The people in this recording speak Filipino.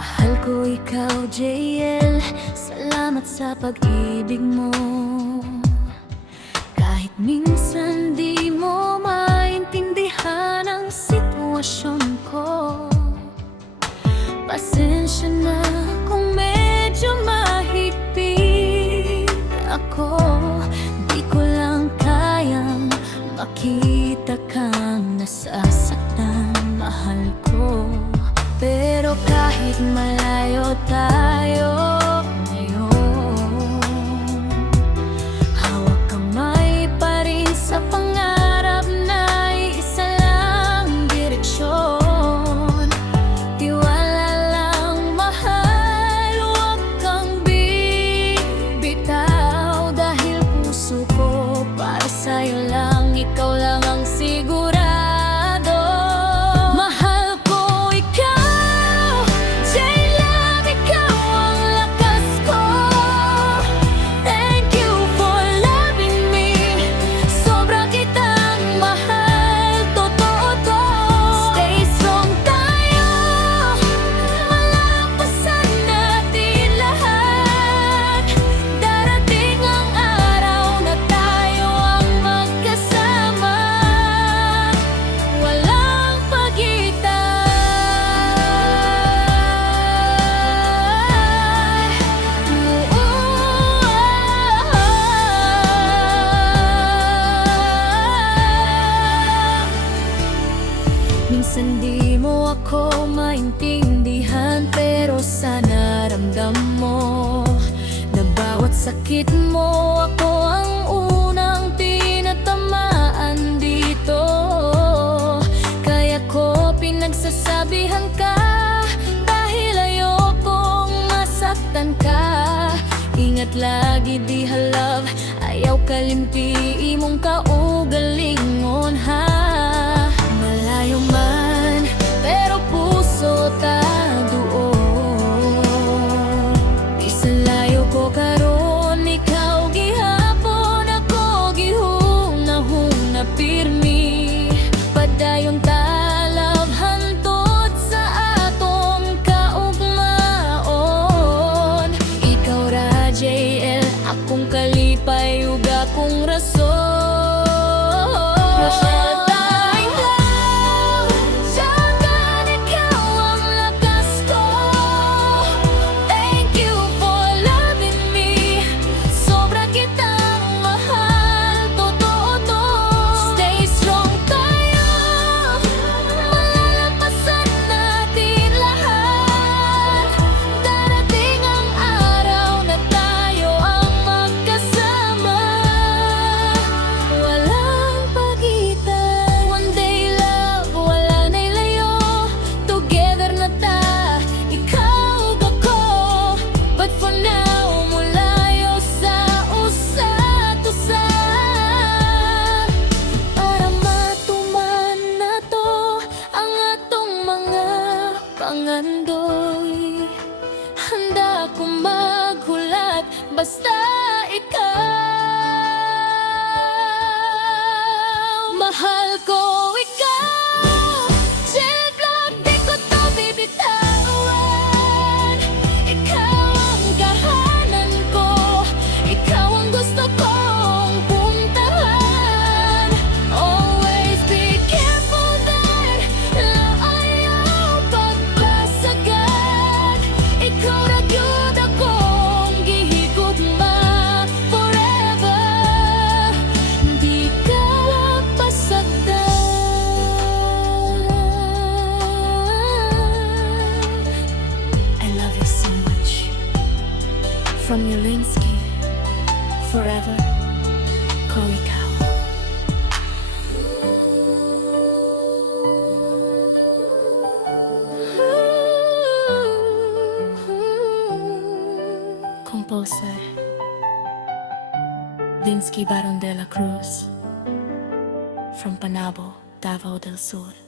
Mahal ko ikaw, JL. Salamat sa pag-ibig mo. Kahit minsan di mo maintindihan ang sitwasyon ko, pasensya na kung medyo mahigpit ako. Di ko lang kayang makita kang nasasaktan, mahal ko. Pero kahit malayo tayo ngayon, hawak kamay pa rin sa pangarap na isa lang direksyon. Tiwala lang, mahal, huwag kang bibitaw. Dahil puso ko para sa'yo lang, ikaw lang ang sigurado. Minsan di mo ako maintindihan, pero sana ramdam mo na bawat sakit mo, ako ang unang tinatamaan dito. Kaya ko pinagsasabihan ka, dahil ayokong masaktan ka. Ingat lagi, diha love, ayaw kalimti imong kaugalingon ha. Malayo man, pero puso ta doon. Isa layo ko karon, ikaw gihapon, ako gihuna-huna pirmi. Padayon ta love, hantod sa atong kaugmaon. Ikaw ra JL, akong kalipay ug akong rason. Pangandoy, handa akong maghulat, basta ikaw. Mahal ko ikaw, Jill Vlog, di ko to bibitawan. Ikaw ang kahanan ko, ikaw ang gusto kong puntahan. Always be careful that ayaw pagpasagad. Ikaw ra gyud akong gihigugma forever. Di ka pasagdan. I love you so much. From Yulinsky, forever, ko ikaw. Composer Linsky Baron de la Cruz, from Panabo, Davao del Sur.